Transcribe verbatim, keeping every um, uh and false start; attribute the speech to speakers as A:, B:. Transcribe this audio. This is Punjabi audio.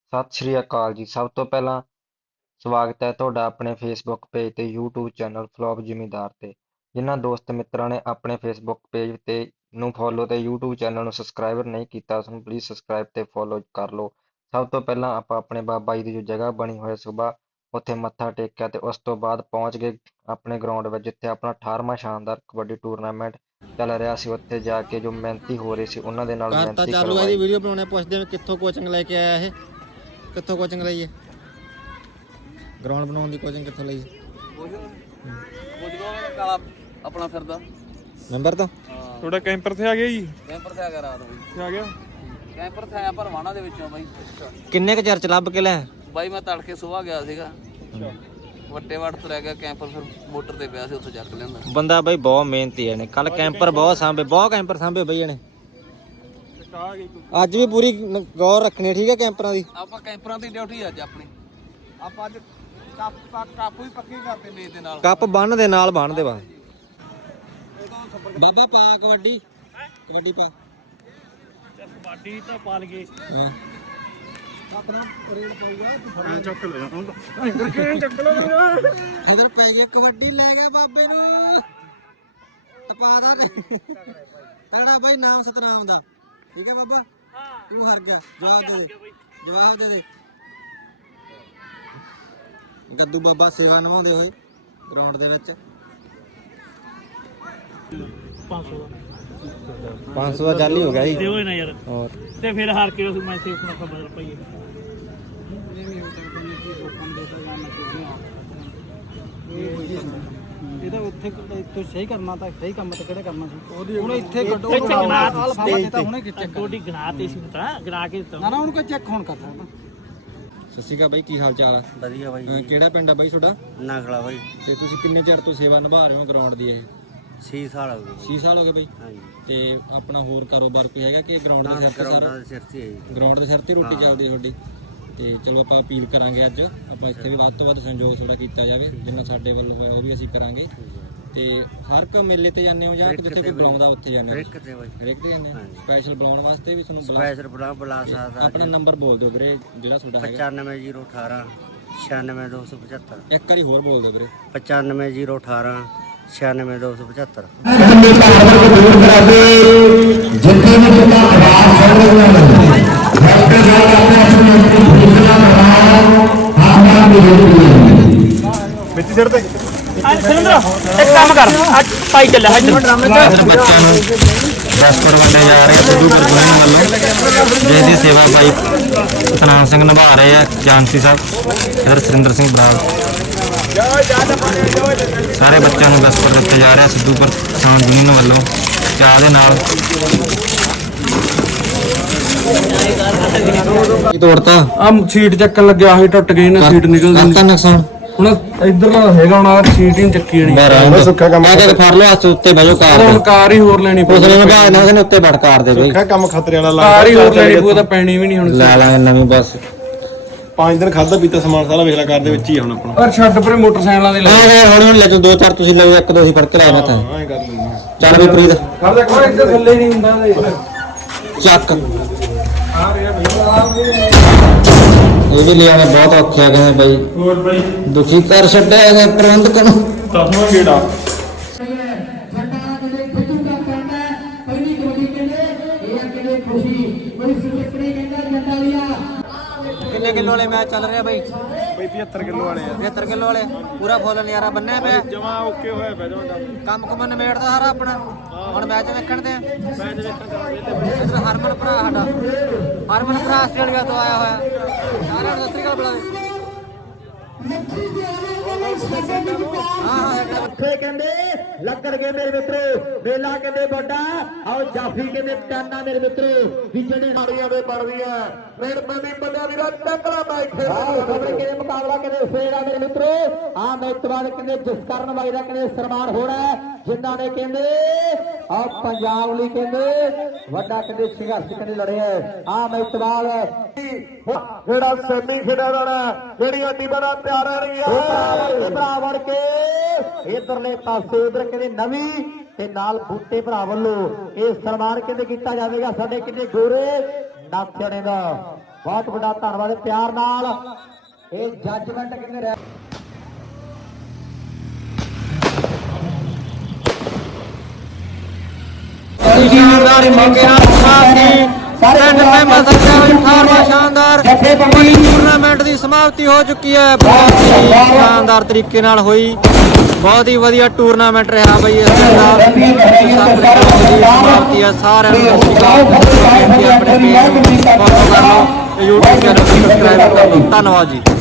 A: ਸਤਿ ਸ਼੍ਰੀ ਅਕਾਲ ਜੀ। ਸਭ ਤੋਂ ਪਹਿਲਾਂ ਸਵਾਗਤ ਹੈ ਤੁਹਾਡਾ ਆਪਣੇ ਫੇਸਬੁੱਕ ਪੇਜ ਤੇ ਯੂਟਿਊਬ ਚੈਨਲ ਫਲੋਪ ਜ਼ਿਮੀਂਦਾਰ ਤੇ। ਜਿਨ੍ਹਾਂ ਦੋਸਤ ਮਿੱਤਰਾਂ ਨੇ ਆਪਣੇ ਫੇਸਬੁੱਕ ਪੇਜ ਤੇ ਨੂੰ ਫੋਲੋ ਤੇ ਯੂਟਿਊਬ ਚੈਨਲ ਨੂੰ ਸਬਸਕ੍ਰਾਈਬਰ ਨਹੀਂ ਕੀਤਾ, ਉਸਨੂੰ ਪਲੀਜ਼ ਸਬਸਕ੍ਰਾਈਬ ਤੇ ਫੋਲੋ ਕਰ ਲਓ। ਸਭ ਤੋਂ ਪਹਿਲਾਂ ਆਪਾਂ ਆਪਣੇ ਬਾਬਾ ਜੀ ਦੀ ਜੋ ਜਗ੍ਹਾ ਬਣੀ ਹੋਈ ਸੁਬਾ ਉੱਥੇ ਮੱਥਾ ਟੇਕਿਆ ਤੇ ਉਸ ਤੋਂ ਬਾਅਦ ਪਹੁੰਚ ਗਏ ਆਪਣੇ ਗਰਾਊਂਡ ਵਿੱਚ, ਜਿੱਥੇ ਆਪਣਾ ਅਠਾਰਵਾਂ ਸ਼ਾਨਦਾਰ ਕਬੱਡੀ ਟੂਰਨਾਮੈਂਟ ਚੱਲ ਰਿਹਾ ਸੀ। ਉੱਥੇ ਜਾ ਕੇ ਜੋ ਮਿਹਨਤੀ ਹੋ ਰਹੀ ਸੀ ਉਹਨਾਂ ਦੇ ਨਾਲ
B: ਕਰਤਾ
A: ਮਿਹਨਤੀ
B: ਚਾਲੂ ਇਹਦੀ
A: ਕਰਵਾਈ।
B: ਵੀਡੀਓ ਬਣਾਉਣੇ, ਪੁੱਛਦੇ ਕਿੱਥੋਂ ਕੋਚਿੰਗ ਲੈ ਕੇ ਆਇਆ ਇਹ, ਕਿੱਥੋਂ ਕੋਚਿੰਗ ਲਈ ਹੈ, ਗਰਾਊਂਡ ਬਣਾਉਣ ਦੀ ਕੋਚਿੰਗ ਕਿੱਥੋਂ ਲਈ?
C: ਕਾਲਾ ਆਪਣਾ ਫਿਰਦਾ
B: ਨੰਬਰ ਤੋਂ
D: ਤੁਹਾਡਾ ਕੈਂਪਰ ਤੇ ਆ ਗਿਆ ਜੀ?
C: ਕੈਂਪਰ ਤੇ ਆ ਗਿਆ ਰਾਤ ਬਈ,
D: ਤੇ ਆ ਗਿਆ
C: ਕੈਂਪਰ ਤੇ ਆਇਆ ਭਰਵਾਣਾ ਦੇ ਵਿੱਚੋਂ ਬਾਈ।
B: ਕਿੰਨੇ ਕ ਚਰਚ ਲੱਭ ਕੇ ਲੈ?
C: ਬਾਈ ਮੈਂ ਤੜਕੇ ਸੁਬਾਹ ਗਿਆ ਸੀਗਾ, ਵੱਟੇ ਵੱਟ ਤੁਰਿਆ ਗਿਆ ਕੈਂਪਰ, ਫਿਰ ਮੋਟਰ ਤੇ ਪਿਆ ਸੀ ਉੱਥੇ ਚੱਕ ਲਿਆਂਦਾ।
B: ਬੰਦਾ ਬਈ ਬਹੁਤ ਮਿਹਨਤੀ ਹੈ ਨੇ, ਕੱਲ ਕੈਂਪਰ ਬਹੁਤ ਸਾਂਭੇ, ਬਹੁਤ ਕੈਂਪਰ ਸਾਂਭੇ ਬਈ ਇਹਨੇ। ਅੱਜ ਵੀ ਪੂਰੀ ਗੌਰ ਰੱਖਣੀ ਠੀਕ ਹੈ ਕੈਂਪਰਾਂ ਦੀ।
C: ਆਪਾਂ ਕੈਂਪਰਾਂ ਦੀ ਡਿਊਟੀ ਅੱਜ ਆਪਣੀ, ਆਪਾਂ ਅੱਜ ਕੱਪ ਕੱਪ ਵੀ ਪੱਕੀ ਕਰਦੇ ਮੇਜ਼ ਦੇ ਨਾਲ।
B: ਕੱਪ ਬੰਨ ਦੇ ਨਾਲ ਬੰਨ ਦੇ ਬਾ ਬਾਬਾ ਪਾ ਕਬੱਡੀ, ਕਬੱਡੀ ਪਾ
D: ਕਬੱਡੀ ਤਾਂ ਪਾਲ ਗਏ।
B: ਹਾਂ
D: ਆਪਣਾ ਪਰੇਡ ਪਊਗਾ ਐ ਚੱਕ ਲੈ ਹੁਣ ਤਾਂ ਚੱਕ ਲੈ।
B: ਇਧਰ ਪੈ ਗਈ ਕਬੱਡੀ, ਲੈ ਗਿਆ ਬਾਬੇ ਨੂੰ ਟਪਾ ਦਾ ਤੜਾ ਬਾਈ, ਨਾਮ ਸਤਨਾਮ ਦਾ ਠੀਕ ਹੈ ਬਾਬਾ। ਤੂੰ ਹਰ ਗਿਆ, ਜਵਾਬ ਦੇ ਦੇ, ਜਵਾਬ ਦੇ ਦੇ। ਗੱਦੂ ਬਾਬਾ ਸੇਵਾ ਨਿਭਾਉਂਦੇ ਹੋਏ ਗਰਾਊਂਡ ਦੇ ਵਿੱਚ। ਪੰਜ ਸੌ ਦਾ ਜਾਲੀ ਹੋ ਗਿਆ ਜੀ
D: ਦਿਓ ਨਾ ਯਾਰ,
B: ਹੋਰ
D: ਤੇ ਫਿਰ ਹਾਰ ਕੇ ਉਸ ਮੈਂ ਸੇਫ ਨਾਲ ਬਦਲ ਪਈਏ।
E: ਇਹਦਾ ਉੱਥੇ ਇੱਥੇ ਸਹੀ ਕਰਨਾ ਤਾਂ ਸਹੀ ਕੰਮ ਤੇ ਕਿਹੜਾ ਕਰਨਾ ਸੀ? ਹੁਣ ਇੱਥੇ ਕੱਢੋ,
D: ਇੱਥੇ ਗਣਾ
E: ਸਟੇਜ ਤੇ ਹੁਣੇ ਚੈੱਕ
D: ਕੋਡੀ ਗਣਾ ਤੇ ਸੀ ਤਾਂ ਗਣਾ ਕੇ ਦਿੱਤਾ
E: ਨਾ ਨਾ ਉਹਨੂੰ ਕੋਈ ਚੈੱਕ ਹੁਣ ਕਰਦਾ ਨਾ।
B: ਸਤਿ ਸ਼੍ਰੀ ਅਕਾਲ ਬਾਈ, ਕੀ ਹਾਲ ਚਾਲ ਆ?
C: ਵਧੀਆ ਬਾਈ,
B: ਅਹ ਕਿਹੜਾ ਪਿੰਡ ਆ ਬਾਈ ਤੁਹਾਡਾ?
C: ਨਾਗਲਾ ਬਾਈ।
B: ਤੇ ਤੁਸੀਂ ਕਿੰਨੇ ਚਿਰ ਤੋਂ ਸੇਵਾ ਨਿਭਾ ਰਹੇ ਹੋ ਗਰਾਊਂਡ ਦੀ? ਇਹ
C: ਛੇ ਸਾਲ ਹੋ ਗਏ
B: ਛੇ ਸਾਲ ਹੋ ਗਏ ਬਾਈ।
C: ਹਾਂਜੀ,
B: ਤੇ ਆਪਣਾ ਹੋਰ ਕਾਰੋਬਾਰ ਕੋਈ ਹੈਗਾ ਕਿ ਗਰਾਊਂਡ ਦੇ ਸਿਰ ਤੇ ਸਾਰਾ?
C: ਸਿਰ ਤੇ ਹੈ।
B: ਗਰਾਊਂਡ ਦੇ ਸਿਰ ਤੇ ਰੋਟੀ ਚੱਲਦੀ ਹੈ ਤੁਹਾਡੀ? ਤੇ ਚਲੋ ਆਪਾਂ ਅਪੀਲ ਕਰਾਂਗੇ ਅੱਜ, ਆਪਾਂ ਇੱਥੇ ਵੀ ਵੱਧ ਤੋਂ ਵੱਧ ਸਹਿਯੋਗ ਥੋੜਾ ਕੀਤਾ ਜਾਵੇ, ਜਿੰਨਾ ਸਾਡੇ ਵੱਲੋਂ ਹੋਇਆ ਉਹ ਵੀ ਅਸੀਂ ਕਰਾਂਗੇ। ਤੇ ਹਰ ਇੱਕ ਮੇਲੇ ਤੇ ਜਾਂਦੇ ਹੋ ਜਾਂ ਜਿੱਥੇ ਕੋਈ ਬੁਲਾਉਂਦਾ ਉੱਥੇ ਜਾਂਦੇ ਹੋ?
C: ਇੱਕ ਤੇ ਬਾਈ
B: ਹਰੇਕ ਤੇ ਜਾਂਦੇ ਹੋ? ਸਪੈਸ਼ਲ ਬੁਲਾਉਣ ਵਾਸਤੇ ਵੀ ਤੁਹਾਨੂੰ ਬੁਲਾ
C: ਸਪੈਸ਼ਲ ਬੁਲਾ ਬੁਲਾ ਸਕਦਾ।
B: ਆਪਣਾ ਨੰਬਰ ਬੋਲ ਦਿਓ ਵੀਰੇ ਜਿਹੜਾ ਤੁਹਾਡਾ ਹੈਗਾ।
C: ਪਚਾਨਵੇਂ ਜ਼ੀਰੋ ਅਠਾਰਾਂ ਛਿਆਨਵੇਂ ਦੋ ਸੌ ਪਝੱਤਰ।
B: ਇੱਕ ਵਾਰੀ ਹੋਰ ਬੋਲ ਦਿਓ ਵੀਰੇ।
C: ਪਚਾਨਵੇਂ ਜ਼ੀਰੋ ਅਠਾਰਾਂ ਛਿਆਨਵੇਂ ਦੋ ਸੌ ਪਝੱਤਰ।
D: ਵਿੱਚ ਸਿਰ ਤੇ ਸੁਰਿੰਦਰ ਇੱਕ ਕੰਮ ਕਰ, ਅੱਜ ਪਾਈ ਚੱਲਿਆ ਇੱਧਰ।
B: ਬੱਚਿਆਂ ਨੂੰ ਦਸਪੜ ਵੰਡੇ ਜਾ ਰਹੇ ਸਿੱਧੂ ਗੁਰਗੁਣੀ ਵੱਲੋਂ, ਜਿਹਦੀ ਸੇਵਾ ਭਾਈ ਸਤਨਾਮ ਸਿੰਘ ਨਿਭਾ ਰਹੇ ਆ, ਜਾਨਸੀ ਸਾਹਿਬ, ਇਧਰ ਸੁਰਿੰਦਰ ਸਿੰਘ ਬਰਾੜ। ਸਾਰੇ ਬੱਚਿਆਂ ਨੂੰ ਦਸਪੜ ਦਿੱਤੇ ਜਾ ਰਹੇ ਸਿੱਧੂ ਗੁਰਗੁਣੀ ਵੱਲੋਂ ਚਾਹ ਦੇ ਨਾਲ। ਕੀ ਤੋੜਤਾ?
E: ਆ ਸੀਟ ਚੱਕਣ ਲੱਗਿਆ ਸੀ, ਟੁੱਟ ਗਈ ਨਾ ਸੀਟ ਨਿਕਲਦੀ।
B: ਕਰਤਾ ਨੁਕਸਾਨ
E: ਹੁਣ ਇੱਧਰ ਦਾ ਹੈਗਾ, ਹੁਣ ਆ ਸੀਟ ਹੀ ਚੱਕੀ ਨਹੀਂ।
B: ਬੜਾ ਸੁੱਖਾ ਕੰਮ ਆ ਕੇ ਫੜ ਲਓ ਹੱਥ ਉੱਤੇ ਬੈਜੋ ਕਾਰ
E: ਹੁਣ ਕਾਰ ਹੀ ਹੋਰ ਲੈਣੀ ਪਊ,
B: ਉਸਨੇ ਨਿਭਾ ਨਾ ਉਸਨੇ ਉੱਤੇ ਫੜ ਕਾਰ ਦੇ ਬਈ।
D: ਕੰਮ ਖਤਰੇ ਵਾਲਾ
E: ਕਾਰ ਹੀ ਹੋਰ ਲੈਣੀ ਪਊ, ਤਾਂ ਪੈਣੀ ਵੀ ਨਹੀਂ ਹੁਣ।
B: ਲੈ ਲਾਂਗੇ ਨਵੀਂ ਬਸ।
D: ਪੰਜ ਦਿਨ ਖਾਦਾ ਪੀਤਾ ਸਮਾਨ ਸਾਰਾ ਵੇਖ ਲੈ ਕਾਰ ਦੇ ਵਿੱਚ ਹੀ ਆ ਹੁਣ ਆਪਣਾ।
E: ਪਰ ਛੱਡ ਪਰੇ ਮੋਟਰਸਾਈਕਲਾਂ ਦੇ ਲੈ
B: ਹਾਂ ਹੁਣ ਹੁਣ ਲੈ ਜਾਓ, ਦੋ ਚਾਰ ਤੁਸੀਂ ਲਓ, ਇੱਕ ਦੋ ਹੀ ਫੜ ਕੇ ਲੈ ਮੈਂ ਤਾਂ
D: ਐਂ ਕਰ ਲੈਂਦੇ
B: ਚੱਲ ਵੀ ਪ੍ਰੀਤ
E: ਖੜਦਾ ਕੋਈ ਇੱਧਰ ਥੱਲੇ ਨਹੀਂ ਹੁੰਦਾ ਇਹਦੇ।
B: ਚੱਕ। ਇਹ ਵੀ ਲਿਆਣੇ ਬਹੁਤ ਔਖੇ ਆ ਗਏ ਬਾਈ,
D: ਹੋਰ ਬਾਈ
B: ਦੁਖੀ ਕਰ ਛੱਡਿਆ ਇਹਨੇ ਪ੍ਰਬੰਧਕ ਨੂੰ।
D: ਦਸਵਾਂ ਗੇੜਾ
B: ਕਿੰਨੇ ਕਿਲੋ ਵਾਲੇ ਮੈਚ ਚੱਲ ਰਿਹਾ ਬਾਈ?
D: ਬਈ ਪਝੱਤਰ ਕਿਲੋ ਵਾਲੇ ਆ।
B: ਪਝੱਤਰ ਕਿਲੋ ਵਾਲੇ ਪੂਰਾ ਫੁੱਲ ਨਜ਼ਾਰਾ ਬੰਨਿਆ ਪਿਆ।
D: ਜਮਾ ਓਕੇ ਹੋਇਆ ਪਿਆ ਜਮਾ
B: ਕੰਮ ਕੁਮ ਨਿਬੇੜਦਾ ਸਾਰਾ ਆਪਣਾ, ਹੁਣ ਮੈਚ ਵੇਖਣ ਦੇ।
D: ਮੈਚ ਵੇਖਣ ਜਾਵਾਂਗੇ।
B: ਇੱਧਰ ਹਰਮਨ ਭਰਾ ਸਾਡਾ, ਹਰਮਨ ਭਰਾ ਆਸਟ੍ਰੇਲੀਆ ਤੋਂ ਆਇਆ ਹੋਇਆ। ਸਾਰਿਆਂ ਨੂੰ ਸਤਿ ਸ੍ਰੀ ਅਕਾਲ ਬੁਲਾ ਦੇ।
F: ਉੱਥੇ ਕਹਿੰਦੇ ਲੱਗਣਗੇ ਮੇਰੇ ਮਿੱਤਰੋ, ਮੇਲਾ ਕਹਿੰਦੇ ਵੱਡਾ, ਆਓ ਜਾਫੀ ਕਹਿੰਦੇ ਟਾਨਾ ਮੇਰੇ ਮਿੱਤਰੋ, ਵੀ ਜਿਹੜੇ ਹਾੜੀਆਂ ਦੇ ਬਣਦੀਆਂ ਮੇਰ ਮੰਦੀ ਬੰਦਿਆ ਵੀਰਾ ਟੱਕਰਾ ਬੈਠੇ ਕਹਿੰਦੇ ਮੁਕਾਬਲਾ ਕਹਿੰਦੇ ਫੇਰਾ ਮੇਰੇ ਮਿੱਤਰੋ। ਆ ਮੈਤਵਾਲ ਕਹਿੰਦੇ ਜਿਸ ਕਰਨ ਬਾਈ ਦਾ ਕਹਿੰਦੇ ਸਨਮਾਨ ਹੋਣਾ, ਜਿਨ੍ਹਾਂ ਨੇ ਕਹਿੰਦੇ ਆ ਪੰਜਾਬ ਲਈ ਕਹਿੰਦੇ ਵੱਡਾ ਕਹਿੰਦੇ ਸੰਘਰਸ਼ ਕਹਿੰਦੇ ਲੜਿਆ। ਆ ਮੈਤਵਾਲ
D: ਜਿਹੜਾ ਸੈਮੀ ਖੇਡਿਆ ਜਾਣਾ, ਜਿਹੜੀਆਂ ਟੀਮਾਂ ਤਿਆਰ ਰਹਿਣਗੀਆਂ
F: ਭਰਾ ਵੜ ਕੇ ਇਧਰਲੇ ਪਾਸੇ ਉਧਰ ਕਹਿੰਦੇ ਨਵੀਂ ਤੇ ਨਾਲ ਬੂਟੇ ਭਰਾ ਵੱਲੋਂ ਇਹ ਸਨਮਾਨ ਕਹਿੰਦੇ ਕੀਤਾ ਜਾਵੇਗਾ ਸਾਡੇ ਕਿੰਨੇ ਗੋਰੇ ਨਾਥਿਆਣੇ ਦਾ। ਬਹੁਤ ਵੱਡਾ ਧੰਨਵਾਦ ਪਿਆਰ ਨਾਲ ਇਹ ਜੱਜਮੈਂਟ ਕਿੰਨੇ ਰਹਿ
B: ਸ਼ਾਨਦਾਰ ਤਰੀਕੇ ਨਾਲ ਸਮਾਪਤੀ ਪਿੰਡ ਮਹਿਮਾ ਸਾਹਿਬ ਅਠਾਰਵਾਂ ਸ਼ਾਨਦਾਰ ਟੂਰਨਾਮੈਂਟ ਦੀ ਸਮਾਪਤੀ ਹੋ ਚੁੱਕੀ ਹੈ। ਬਹੁਤ ਹੀ ਸ਼ਾਨਦਾਰ ਤਰੀਕੇ ਨਾਲ ਹੋਈ, ਬਹੁਤ ਹੀ ਵਧੀਆ ਟੂਰਨਾਮੈਂਟ ਰਿਹਾ ਬਈ ਇਸ ਦਿਨ ਦਾ। ਸਮਾਪਤੀ ਹੈ। ਸਾਰਿਆਂ ਨੂੰ ਸਤਿ ਸ਼੍ਰੀ ਅਕਾਲ। ਆਪਣੇ ਪੇਜ ਨੂੰ ਫੋਲੋ ਕਰ ਲਓ, YouTube ਚੈਨਲ ਨੂੰ ਸਬਸਕ੍ਰਾਈਬ ਕਰ ਲਓ। ਧੰਨਵਾਦ ਜੀ।